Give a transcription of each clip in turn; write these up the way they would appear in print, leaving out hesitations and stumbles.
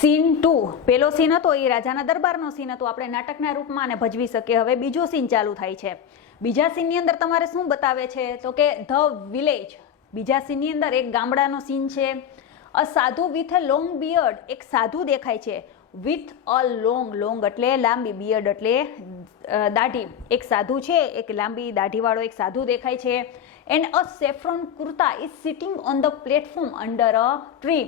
Scene 2 પેલો scene હતો એ રાજાના દરબારનો સીન હતો, આપણે નાટકના રૂપમાં આને ભજવી શકીએ. હવે બીજો સીન ચાલુ થાય છે. બીજા સીનની અંદર તમારે શું બતાવે છે તો કે ધ વિલેજ. બીજા સીનની અંદર એક ગામડાનો સીન છે. અ સાધુ વિથ અ લોંગ બિયર્ડ, એક સાધુ દેખાય છે. વિથ અ લોંગ એટલે લાંબી, બિયર્ડ એટલે દાઢી. એક સાધુ છે, એક લાંબી દાઢીવાળો એક સાધુ દેખાય છે. And a saffron kurta is sitting on the platform under a tree.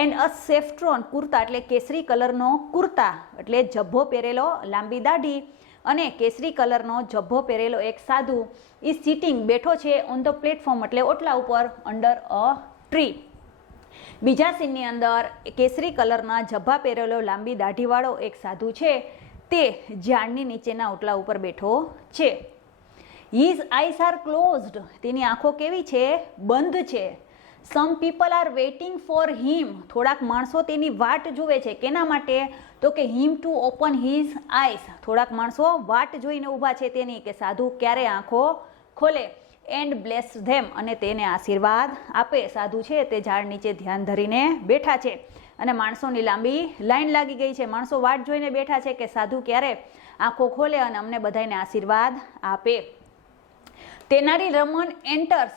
And a saffron kurta એટલે કેસરી કલરનો કુર્તા એટલે જબ્ભો પહેરેલો, લાંબી દાઢી અને કેસરી કલરનો જબ્ભો પહેરેલો એક સાધુ ઇઝ સિટિંગ બેઠો છે ઓન ધ પ્લેટફોર્મ એટલે ઓટલા ઉપર અંડર અ ટ્રી. બીજા સીનની અંદર કેસરી કલરના જબ્ભા પહેરેલો લાંબી દાઢીવાળો એક સાધુ છે તે ઝાડની નીચેના ઓટલા ઉપર બેઠો છે. હિઝ આઈસ આર ક્લોઝડ, તેની આંખો કેવી છે? બંધ છે. Some people are waiting for him, થોડાક માણસો તેની વાટ જુએ છે. કેના માટે? તો કે him to open his eyes, થોડાક માણસો વાટ જોઈને ઊભા છે તેની કે સાધુ ક્યારે આંખો ખોલે. એન્ડ બ્લેસ ધેમ, અને તેને આશીર્વાદ આપે. સાધુ છે તે ઝાડ નીચે ધ્યાન ધરીને બેઠા છે અને માણસોની લાંબી લાઈન લાગી ગઈ છે. માણસો વાટ જોઈને બેઠા છે કે સાધુ ક્યારે આંખો ખોલે અને અમને બધાને આશીર્વાદ આપે. Tenali Raman enters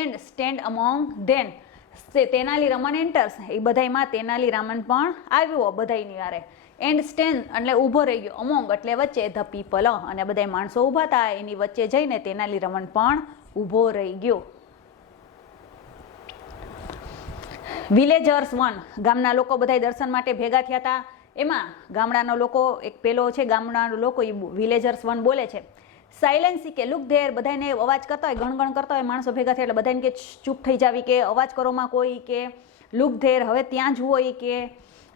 and stand among then, Tenali Raman enters એ બધાયમાં તેનાલી રામન પણ આવ્યો બધાયની વારે. એન્ડ સ્ટેન્ડ એટલે ઊભો રહી ગયો, અમોંગ એટલે વચ્ચે, ધ પીપલ અને બધા માણસો ઊભા હતા એની વચ્ચે જઈને તેનાલી રમન પણ ઊભો રહી ગયો. વિલેજર્સ 1, ગામના લોકો બધા દર્શન માટે ભેગા થયા હતા. એમાં ગામડાના લોકો એક પેલો છે ગામડાના લોકો એ વિલેજર્સ 1 બોલે છે. સાયલેન્સ કે લુક ધેર, બધાને અવાજ કરતા હોય, ગણગણ કરતા હોય માણસો ભેગા થયા એટલે બધાને કે ચૂપ થઈ જાવી, કે અવાજ કરોમાં કોઈ, કે લુક ધેર હવે ત્યાં જુઓ. એ કે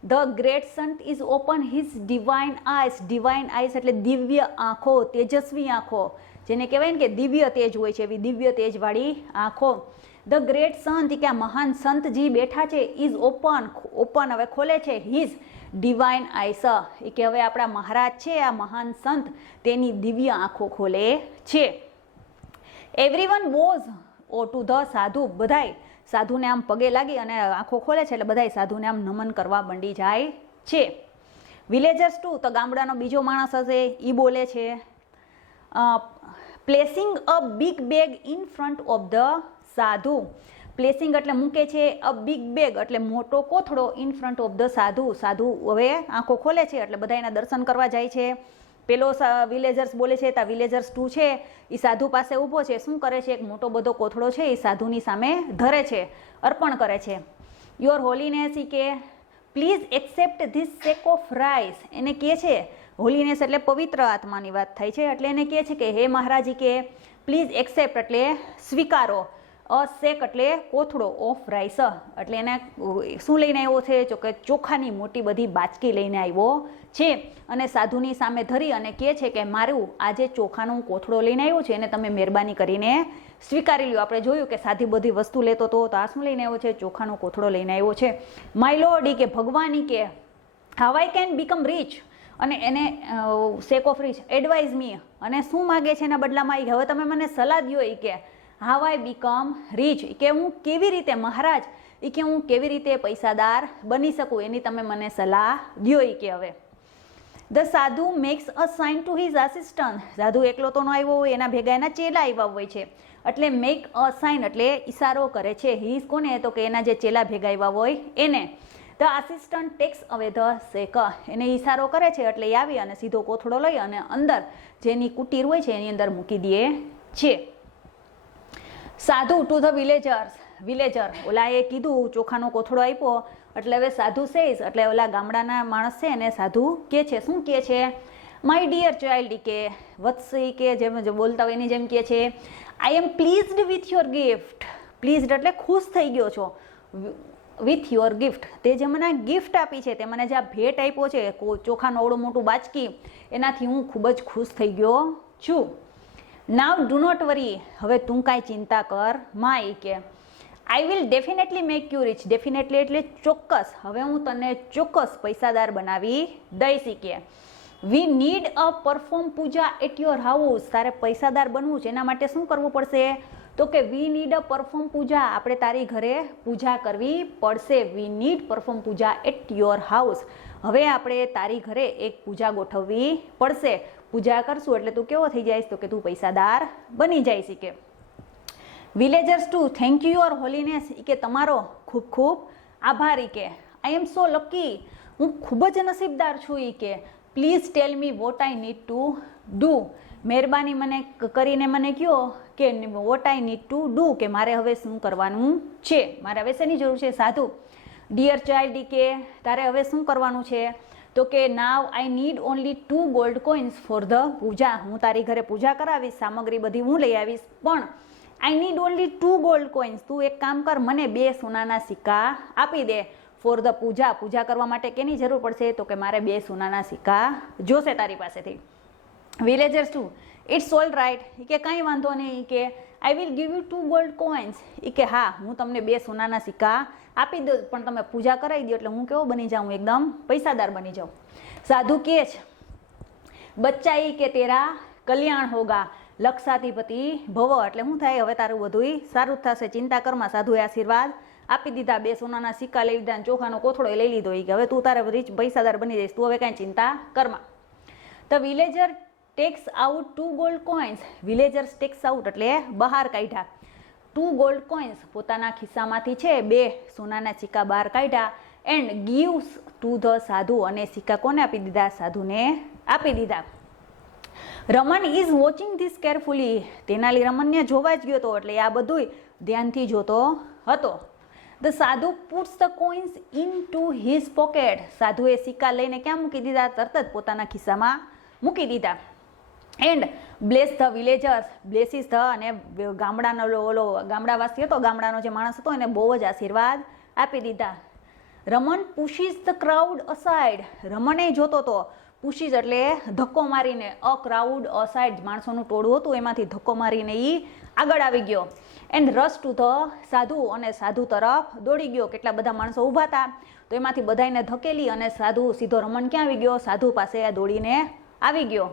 the great sant is open his divine eyes. Divine eyes એટલે દિવ્ય આંખો, તેજસ્વી આંખો, જેને કહેવાય ને કે દિવ્ય તેજ હોય છે, એવી દિવ્ય તેજવાળી આંખો. ધ ગ્રેટ સંત કે આ મહાન સંતજી બેઠા છે. ઇઝ ઓપન હવે ખોલે છે. હિઝ ડિવાઇન આઈસ એ કે હવે આપણા મહારાજ છે આ મહાન સંત તેની દિવ્ય આંખો ખોલે છે. એવરીવન બોઝ ઓ ટુ ધ સાધુ, બધાય સાધુને આમ પગે લાગી અને આંખો ખોલે છે એટલે બધાય સાધુને આમ નમન કરવા મંડી જાય છે. વિલેજર્સ 2 તો ગામડાનો બીજો માણસ હશે એ બોલે છે. Placing a big bag in front of the સાધુ. પ્લેસિંગ એટલે મૂકે છે. અ બિગ બેગ એટલે મોટો કોથળો ઇન ફ્રન્ટ ઓફ ધ સાધુ. સાધુ હવે આંખો ખોલે છે એટલે બધા એના દર્શન કરવા જાય છે. પેલો વિલેજર્સ બોલે છે, તા વિલેજર્સ 2 છે એ સાધુ પાસે ઊભો છે. શું કરે છે? એક મોટો બધો કોથળો છે એ સાધુની સામે ધરે છે, અર્પણ કરે છે. યોર હોલીનેસ ઈ કે please accept this sec of rice. એને કહે છે હોલીનેસ એટલે પવિત્ર આત્માની વાત થાય છે એટલે એને કહે છે કે હે મહારાજી કે પ્લીઝ એક્સેપ્ટ એટલે સ્વીકારો. અ શેક એટલે કોથળો, ઓફ રાઈસ એટલે એને શું લઈને આવ્યો છે? તો કે ચોખાની મોટી બધી બાચકી લઈને આવ્યો છે અને સાધુની સામે ધરી અને કહે છે કે મારું આજે ચોખાનું કોથળો લઈને આવ્યો છે એને તમે મહેરબાની કરીને સ્વીકારી લ્યો. આપણે જોયું કે સાધી બધી વસ્તુ લેતો હતો તો આ શું લઈને આવ્યો છે? ચોખાનો કોથળો લઈને આવ્યો છે. માય લોર્ડ કે ભગવાન કે how I can become rich, અને એને shake of rich advise me, અને શું માગે છે એના બદલામાં હવે તમે મને સલાહ દો. એ કે હાવ આઈ બીકમ રીચ, કે હું કેવી રીતે મહારાજ એ કે હું કેવી રીતે પૈસાદાર બની શકું એની તમે મને સલાહ દો. એ કે હવે ધ સાધુ max a sine to his assistant. સાધુ એકલો તો ન આવ્યો હોય, એના ભેગા એના ચેલા આવ્યા હોય છે એટલે મેક અ સાઇન એટલે ઈશારો કરે છે. હિઝ કોને? તો કે એના જે ચેલા ભેગા આવ્યા હોય એને. The assistant takes away the sheikh, એને ઈશારો કરે છે એટલે એ આવી અને સીધો કોથળો લઈ અને અંદર જેની કુટીર હોય છે એની અંદર મૂકી દે છે. સાધુ ટુ ધ વિલેજર્સ, વિલેજર ઓલાએ કીધું ચોખાનો કોથળો આપ્યો એટલે હવે સાધુ સેઝ એટલે ઓલા ગામડાના માણસ છે એને સાધુ કે છે. શું કે છે? માય ડિયર ચાઇલ્ડ કે વત્સી કે જેમ બોલતા હોય એની જેમ કે છે I am pleased with your gift. Pleased એટલે ખુશ થઈ ગયો છો. વિથ યોર ગિફ્ટ, તે જે મને ગિફ્ટ આપી છે, તે મને જે આ ભેટ આપ્યો છે ચોખાનો ઓળું મોટું બાચકી, એનાથી હું ખૂબ જ ખુશ થઈ ગયો છું. નાવ ડુ નોટ વરી, હવે તું કાંઈ ચિંતા કર માં. કે I will definitely make you rich. Definitely એટલે ચોક્કસ, હવે હું તને ચોક્કસ પૈસાદાર બનાવી દઈશ. કે we need a perform puja at your house. તારે પૈસાદાર બનવું છે એના માટે શું કરવું પડશે? તો કે વી નીડ અ પરફોર્મ પૂજા, આપણે તારી ઘરે પૂજા કરવી પડશે. We need perform puja at your house. હવે આપણે તારી ઘરે એક પૂજા ગોઠવવી પડશે. પૂજા કરશું એટલે તું કેવો થઈ જઈશ? તો કે તું પૈસાદાર બની જઈશ. કે villagers to thank you your holiness, કે તમારો ખૂબ ખૂબ આભાર. કે આઈ એમ સો લકી, હું ખૂબ જ નસીબદાર છું. કે please tell me what I need to do, મહેરબાની મને કરીને મને કહો કે what I need to do, કે મારે હવે શું કરવાનું છે, મારે હવે શેની જરૂર છે? સાધુ ડિયર ચાઇલ્ડ, કે તારે હવે શું કરવાનું છે? તો કે now I need only 2 gold coins for the puja, હું તારી ઘરે પૂજા કરાવીશ, સામગ્રી બધી હું લઈ આવીશ, પણ આઈ નીડ ઓનલી 2 ગોલ્ડ કોઇન્સ, તું એક કામ કર, મને 2 સોનાના સિક્કા આપી દે. ફોર ધ પૂજા, પૂજા કરવા માટે કેની જરૂર પડશે? તો કે મારે 2 સોનાના સિક્કા જોશે તારી પાસેથી. Villagers to it's all right, કે કંઈ વાંધો નહીં, કે I will give you 2 gold coins, કે હા હું તમને 2 સોનાના સિક્કા આપી દઉં, પણ તમે પૂજા કરાવી દો એટલે હું કેવો બની જાઉં? એકદમ પૈસાદાર બની જાઉં. સાધુ કે છે બચ્ચા કે તેરા કલ્યાણ હોગા, લક્ષાધિપતિ ભવ, એટલે શું થાય? હવે તારું બધું સારું જ થશે, ચિંતા કરમાં. સાધુએ આશીર્વાદ આપી દીધા, 2 સોનાના સિક્કા લઈ લીધા, ચોખાનો કોથળો લઈ લીધો. કે હવે તું તારે રીચ પૈસાદાર બની જઈશ, તું હવે કાંઈ ચિંતા કરમાં. The villager takes out 2 gold coins, villagers takes out એટલે બહાર કાઢ્યા. 2 ગોલ્ડ કોઇન્સ પોતાના ખિસ્સામાંથી છે 2 સોનાના સિક્કા બહાર કાઢ્યા. એન્ડ ગીવ્સ ટુ ધ સાધુ, અને સિક્કા કોને આપી દીધા? સાધુને આપી દીધા. Raman is watching this carefully, Tenali રમણને જોવા જ ગયો હતો, એટલે આ બધું ધ્યાનથી જોતો હતો. The sadhu puts the coins into his pocket, સાધુએ સિક્કા લઈને ક્યાં મૂકી દીધા? તરત જ પોતાના ખિસ્સામાં મૂકી દીધા. And bless the villagers, blesses the, અને ગામડાનો ઓલો ગામડાવાસી હતો, ગામડાનો જે માણસ હતો એને બહુ જ આશીર્વાદ આપી દીધા. રમન પુશીસ ધ ક્રાઉડ અસાઇડ, રમણે જોતો હતો, પુશીસ એટલે ધક્કો મારીને, અ ક્રાઉડ અસાઇડ માણસોનું ટોળું હતું, એમાંથી ધક્કો મારીને એ આગળ આવી ગયો. એન્ડ રસ ટુ ધ સાધુ, અને સાધુ તરફ દોડી ગયો. કેટલા બધા માણસો ઊભા હતા, તો એમાંથી બધાને ધકેલી અને સાધુ સીધો રમણ ક્યાં આવી ગયો? સાધુ પાસે દોડીને આવી ગયો.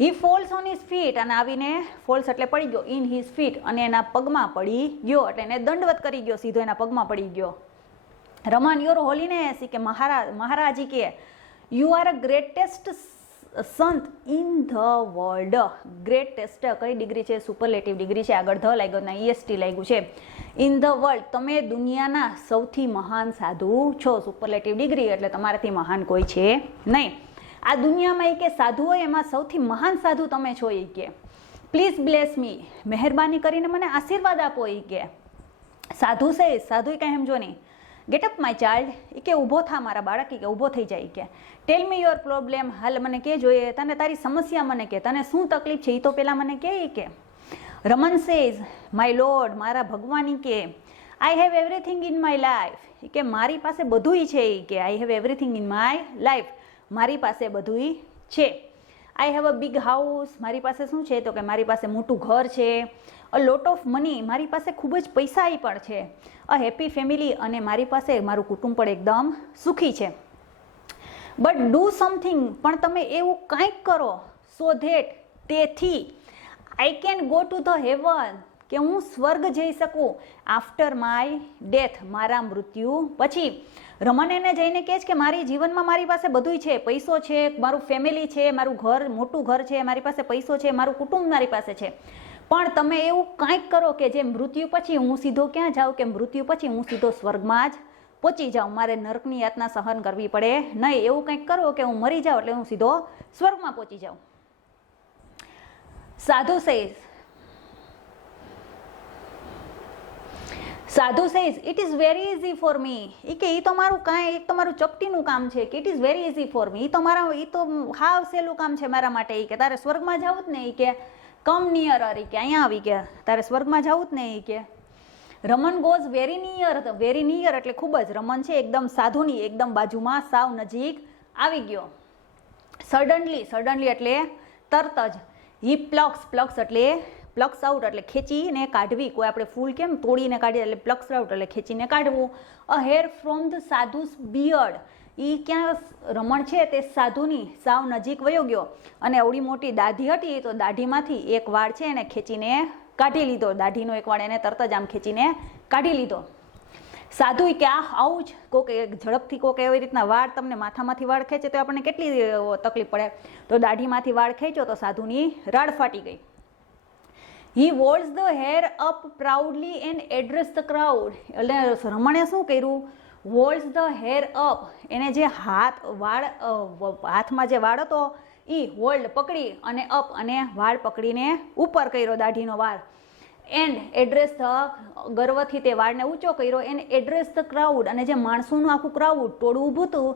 હી ફોલ્સ ઓન હિઝ ફીટ, અને આવીને ફોલ્સ એટલે પડી ગયો, ઇન હિઝ ફીટ, અને એના પગમાં પડી ગયો, એટલે એને દંડવત કરી ગયો, સીધો એના પગમાં પડી ગયો. રમન યોર હોલીનેસ, કે મહારાજી કે યુ આર અ ગ્રેટેસ્ટ સંત ઇન ધ વર્લ્ડ. ગ્રેટેસ્ટ કઈ ડિગ્રી છે? સુપરલેટિવ ડિગ્રી છે. આગળ ધ લાગ્યો ના EST લાગ્યું છે. ઇન ધ વર્લ્ડ, તમે દુનિયાના સૌથી મહાન સાધુ છો. સુપરલેટિવ ડિગ્રી એટલે તમારાથી મહાન કોઈ છે નહીં. આ દુનિયામાં કે સાધુ હોય એમાં સૌથી મહાન સાધુ તમે છો. કે પ્લીઝ બ્લેસ મી, મહેરબાની કરીને મને આશીર્વાદ આપો. કે સાધુ છે, સાધુ કંઈ સમજો નહીં. ગેટ અપ માય ચાઇલ્ડ, કે ઊભો થા મારા બાળક, કે ઊભો થઈ જાય. કે ટેલ મી યોર પ્રોબ્લેમ, હાલ મને કે જોઈએ, તને તારી સમસ્યા મને કે, તને શું તકલીફ છે એ તો પહેલાં મને કહે. કે રમન સેઝ માય લોર્ડ, મારા ભગવાન, કે I have everything in my life, કે મારી પાસે બધુંય છે. કે I have everything in my life, મારી પાસે બધુંય છે. I have a big house, મારી પાસે શું છે? તો કે મારી પાસે મોટું ઘર છે. અ લોટ ઓફ મની, મારી પાસે ખૂબ જ પૈસા પણ છે. અ હેપી ફેમિલી, અને મારી પાસે મારું કુટુંબ પણ એકદમ સુખી છે. બટ ડુ સમથિંગ, પણ તમે એવું કંઈક કરો, સો ધેટ, તેથી I can go to the heaven, કે હું સ્વર્ગ જઈ શકું. આફ્ટર માય ડેથ, મારા મૃત્યુ પછી. રમન એને જઈને કહે છે કે મારી જીવનમાં મારી પાસે બધુંય છે, પૈસો છે, મારું ફેમિલી છે, મારું ઘર, મોટું ઘર છે, મારી પાસે પૈસો છે, મારું કુટુંબ મારી પાસે છે, પણ તમે એવું કંઈક કરો કે જે મૃત્યુ પછી હું સીધો ક્યાં જાઉં? કે મૃત્યુ પછી હું સીધો સ્વર્ગમાં જ પહોંચી જાઉં, મારે નરકની યાતના સહન કરવી પડે નહીં. એવું કંઈક કરો કે હું મરી જાઉં એટલે હું સીધો સ્વર્ગમાં પહોંચી જાઉં. સાધુ સેઝ, સાધુ says it is very easy for મી, કે એ તો મારું કાંઈ, એક તો મારું ચપટીનું કામ છે. કે it is very easy for me, એ તો હાવ સહેલું કામ છે મારા માટે. કે તારે સ્વર્ગમાં જવું જ નહીં. કે કમ નિયર, કે અહીંયા આવી, કે તારે સ્વર્ગમાં જવું જ નહીં. કે Raman goes very near, very near એટલે ખૂબ જ, રમન છે એકદમ સાધુની એકદમ બાજુમાં, સાવ નજીક આવી ગયો. સડનલી, સડનલી એટલે તરત જ. હી પ્લક્સ, પ્લક્સ એટલે પ્લક્સ આઉટ એટલે ખેંચીને કાઢવી. કોઈ આપણે ફૂલ કેમ તોડીને કાઢીએ એટલે પ્લક્સ આઉટ એટલે ખેંચીને કાઢવું. A hair from the sadhu's beard, એ ક્યાં રમણ છે તે સાધુની સાવ નજીક વયો ગયો, અને અવળી મોટી દાઢી હતી તો દાઢીમાંથી એક વાળ છે એને ખેંચીને કાઢી લીધો, દાઢીનો એક વાળ એને તરત જ આમ ખેંચીને કાઢી લીધો. સાધુ કે આવું જ કોક ઝડપથી કોક એવી રીતના વાળ તમને માથામાંથી વાળ ખેંચે તો આપણને કેટલી તકલીફ પડે. તો દાઢીમાંથી વાળ ખેંચો તો સાધુની રાડ ફાટી ગઈ. He holds the hair up proudly and address the crowd. એટલે રમણે શું કર્યું? વોલ્ડ્સ ધ હેર અપ, એને જે હાથમાં જે વાળ હતો એ હોલ્ડ પકડી અને અપ અને વાળ પકડીને ઉપર કર્યો દાઢીનો વાળ. એન્ડ એડ્રેસ ધ, ગર્વથી તે વાળને ઊંચો કર્યો. એન્ડ એડ્રેસ ધ ક્રાઉડ, અને જે માણસોનું આખું ક્રાઉડ ટોળું ઊભું હતું,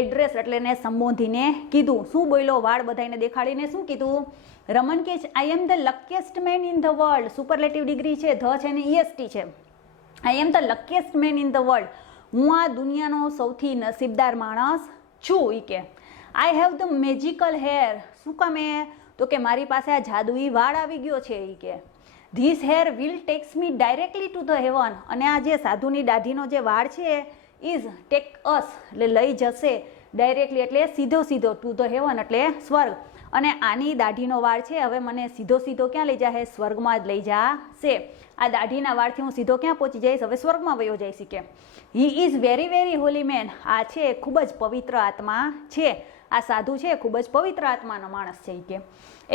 એડ્રેસ એટલે એને સંબોધીને કીધું. શું બોલ્યો? વાળ બધાને દેખાડીને શું કીધું? રમન કે I am the luckiest man in the world. Superlative degree છે, ધ છે ને EST છે. I am the luckiest man in the world. હું આ દુનિયાનો સૌથી નસીબદાર માણસ છું. ઈ કે I have the magical hair. શું કામે? તો કે મારી પાસે આ જાદુઈ વાળ આવી ગયો છે. ઈ કે this hair will tax me directly to the heaven. અને આ જે સાધુની દાઢીનો જે વાળ છે ઇઝ ટેક અસ, એટલે લઈ જશે, ડાયરેક્ટલી એટલે સીધો સીધો, ટુ ધ હેવન એટલે સ્વર્ગ. અને આની દાઢીનો વાળ છે હવે મને સીધો સીધો ક્યાં લઈ જશે? સ્વર્ગમાં જ લઈ જશે. આ દાઢીના વાળથી હું સીધો ક્યાં પહોંચી જઈશ? હવે સ્વર્ગમાં વયો જઈશ. કે he is very very holy man. આ છે ખૂબ જ પવિત્ર આત્મા છે. આ સાધુ છે ખૂબ જ પવિત્ર આત્માનો માણસ છે. કે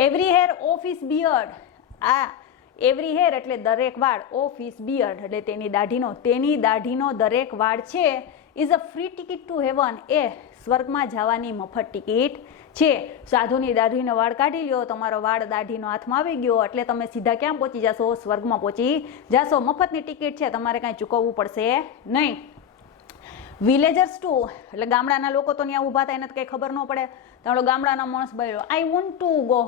every hair of his beard. આ એવરી હેર એટલે દરેક વાળ, ઓફ હિઝ બિયર્ડ એટલે તેની દાઢીનો દરેક વાળ છે, is a free ticket to heaven. એ સ્વર્ગમાં જવાની મફત ટિકિટ છે. સાધુની દાઢીનો વાળ કાઢી લ્યો, તમારો વાળ દાઢીનો હાથમાં આવી ગયો એટલે તમે સીધા ક્યાં પહોંચી જશો? સ્વર્ગમાં પહોંચી જશો. મફતની ટિકિટ છે, તમારે કાંઈ ચૂકવવું પડશે નહીં. વિલેજર્સ ટુ એટલે ગામડાના લોકો તો ત્યાં ઊભા થાય એને કંઈ ખબર ન પડે. તમારો ગામડાનો માણસ બોલ્યો I want to go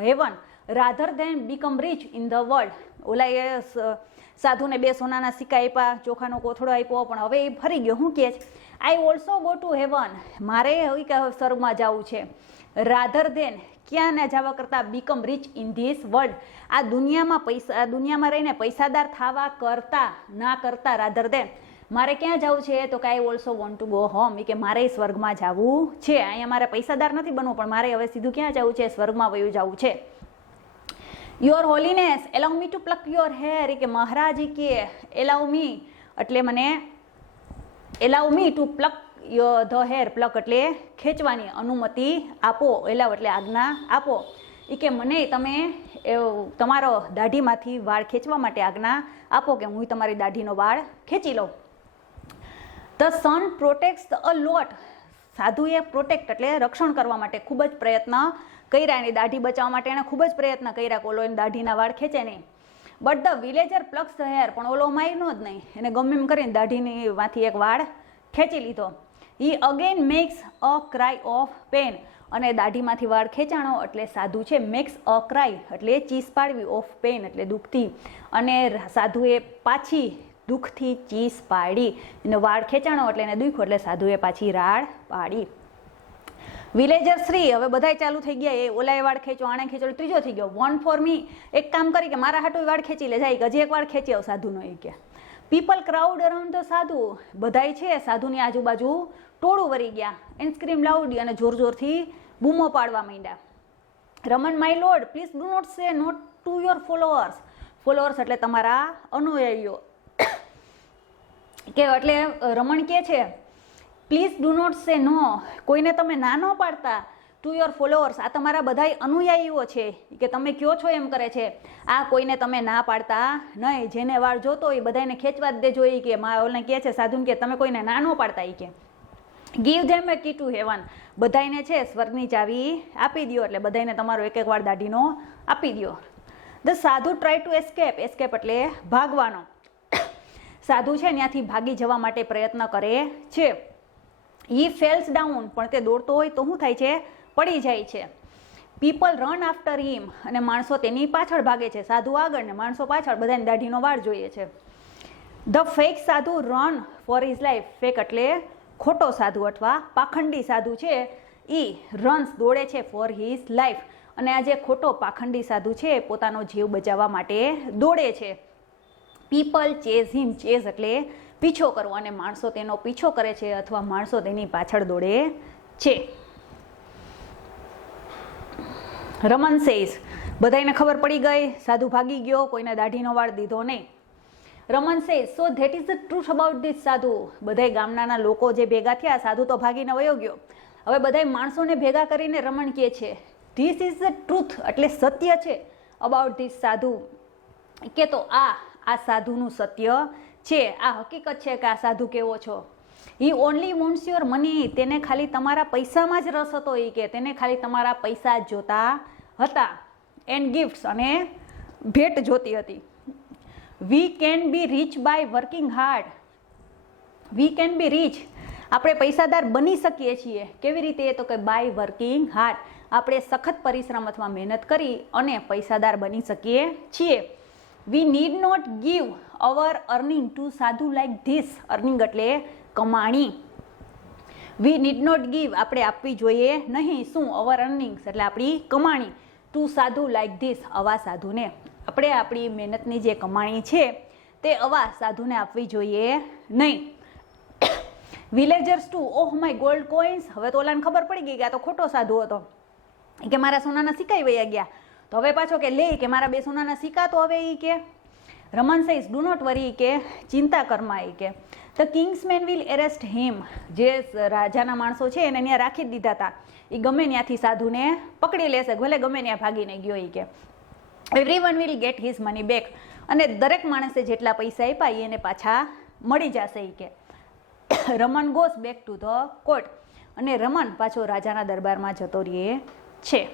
heaven rather then become rich in the world. ઓલા એ સાધુને 2 સોનાના સિક્કા આપ્યા, ચોખાનો કોથળો આપ્યો, પણ હવે એ ફરી ગયો. શું કહે છે? I also go to heaven. મારે સ્વર્ગમાં જવું છે. રાધર ધેન ક્યાં ના જવા કરતાં become rich in this world. આ દુનિયામાં રહીને પૈસાદાર થવા કરતા રાધર ધેન મારે ક્યાં જવું છે? તો કે I also want to go home. કે મારે સ્વર્ગમાં જવું છે. અહીંયા મારે પૈસાદાર નથી બનવું, પણ મારે હવે સીધું ક્યાં જવું છે? સ્વર્ગમાં વયું જવું છે. Your Holiness allow me to pluck your hair. કે મહારાજ કે એલાઉ મી એટલે મને allow me to pluck the hair. Pluck એટલે ખેંચવાની અનુમતિ આપો. એલાઉ એટલે આજ્ઞા આપો. એ કે મને તમે તમારો દાઢીમાંથી વાળ ખેંચવા માટે આજ્ઞા આપો કે હું તમારી દાઢીનો વાળ ખેંચી લઉં. The sun પ્રોટેક્ટ્સ a lot. સાધુએ protect એટલે રક્ષણ કરવા માટે ખૂબ જ પ્રયત્ન કર્યા. એની દાઢી બચાવવા માટે એને ખૂબ જ પ્રયત્ન કર્યા કે ઓલો એની દાઢીના વાળ ખેંચે નહીં. But the villager પ્લક્સ the hair. પણ ઓલો માયનો જ નહીં, એને ગમે એમ કરીને દાઢીમાંથી એક વાળ ખેંચી લીધો. He again makes a cry of pain. અને દાઢીમાંથી વાળ ખેંચાણો એટલે સાધુ છે મેક્સ અ ક્રાય એટલે ચીસ પાડવી, ઓફ પેન એટલે દુઃખથી. અને સાધુએ પાછી દુઃખથી ચીસ પાડી. એને વાળ ખેંચાણો એટલે એને દુખ્યું એટલે સાધુએ પાછી રાડ પાડી. વિલેજર 3 હવે બધાય ચાલુ થઈ ગયા. એ ઓલાએ વાળ ખેંચો, આણે ખેંચો, ત્રીજો થઈ ગયો. One for me. એક કામ કરી કે મારા હાટુ વાળ ખેંચી લે. જાય હજી એક વાળ ખેંચી આવ સાધુનો. એ કે people crowd around the sadhu. બધાય છે સાધુની આજુબાજુ ટોળું વરી ગયા. એન્ડ સ્ક્રીમ લાઉડલી અને જોર જોરથી બૂમો પાડવા માંડ્યા. Raman my lord please do not say not to your followers. Followers એટલે તમારા અનુયાયીઓ. કે એટલે રમણ કે છે પ્લીઝ ડુ નોટ સે નો. કોઈને તમે ના ન પાડતા. ટુ યોર ફોલોઅર્સ આ તમારા બધાય અનુયાયીઓ છે. કે તમે કયો છો એમ કરે છે. આ કોઈને તમે ના પાડતા નહીં. જેને વાળ જોતો હોય બધાને ખેંચવા જ દેજો. એ કે ઓલને કહે છે સાધુને કે તમે કોઈને ના ન પાડતા. એ કે give them a key to heaven. બધાને છે સ્વર્ગની ચાવી આપી દો. એટલે બધાને તમારો એક એક વાળ દાઢીનો આપી દો. ધ સાધુ ટ્રાય ટુ એસ્કેપ. એસ્કેપ એટલે ભાગવાનો. સાધુ છે ત્યાંથી ભાગી જવા માટે પ્રયત્ન કરે છે. હી ફેલ્સ ડાઉન. પણ તે દોડતો હોય તો શું થાય છે? પડી જાય છે. પીપલ રન આફ્ટર હિમ. અને માણસો તેની પાછળ ભાગે છે. સાધુ આગળ ને માણસો પાછળ. બધાને દાઢીનો વાળ જોઈએ છે. ધ ફેક સાધુ run for his life. Fake એટલે ખોટો સાધુ અથવા પાખંડી સાધુ છે. એ રન્સ દોડે છે ફોર હિઝ લાઈફ. અને આ જે ખોટો પાખંડી સાધુ છે પોતાનો જીવ બચાવવા માટે દોડે છે. પીપલ ચેઝ હિમ. ચેઝ એટલે પીછો કરવો. અને માણસો તેનો પીછો કરે છે અથવા માણસો તેની પાછળ દોડે છે. રમન સેઝ બધાને ખબર પડી ગઈ, સાધુ ભાગી ગયો, કોઈને દાઢીનો વાળ દીધો નહીં. Raman says so that is the truth about this સાધુ. બધાય ગામના લોકો જે ભેગા થયા, સાધુ તો ભાગીને વયો ગયો. હવે બધાય માણસોને ભેગા કરીને રમણ કહે છે ધીસ ઇઝ ધ ટ્રુથ, એટલે સત્ય છે, અબાઉટ ધીસ સાધુ, કે તો આ સાધુનું સત્ય છે, આ હકીકત છે કે આ સાધુ કેવો છો. હી ઓનલી વોન્ટ્સ યોર મની, તેને ખાલી તમારા પૈસામાં જ રસ હતો. એ કે તેને ખાલી તમારા પૈસા જ જોતા હતા. એન્ડ ગિફ્ટ્સ, અને ભેટ જોતી હતી. We can be rich by working hard. We can be rich, આપણે પૈસાદાર બની શકીએ છીએ. કેવી રીતે? તો કે બાય વર્કિંગ હાર્ડ, આપણે સખત પરિશ્રમ અથવા મહેનત કરી અને પૈસાદાર બની શકીએ છીએ. We need not give our earning to sadhu like this. Earning એટલે કમાણી. વી નીડ નોટ ગીવ, આપણે આપવી જોઈએ નહીં. શું? અવર અર્નિંગ્સ, એટલે આપણી કમાણી. ટુ સાધુ લાઈક ધીસ, આવા સાધુને. આપણે આપણી મહેનતની જે કમાણી છે તે આવા સાધુને આપવી જોઈએ નહીં. Villagers to oh my gold coins. હવે તો ઓલાને ખબર પડી ગઈ કે આ તો ખોટો સાધુ હતો, કે મારા સોનાના સિક્કા વયા ગયા. તો હવે પાછો કે લે કે મારા 2 સોનાના સિક્કા તો હવે એ કે. રમન સેઝ ડુ નોટ વરી, કે ચિંતા કરમાં. એ કે ધ કિંગ્સમેન વિલ એરેસ્ટ હિમ. જે રાજાના માણસો છે એને ત્યાં રાખી જ દીધા હતા, એ ગમે ત્યાંથી સાધુને પકડી લેશે, ભલે ગમે ત્યાં ભાગીને ગયો. એ કે everyone will get his money back, અને દરેક માણસે જેટલા પૈસા આપ્યા એને પાછા મળી જશે. એ કે Raman Gauss back to the court, અને રમન પાછો રાજાના દરબારમાં જતો રહે છે.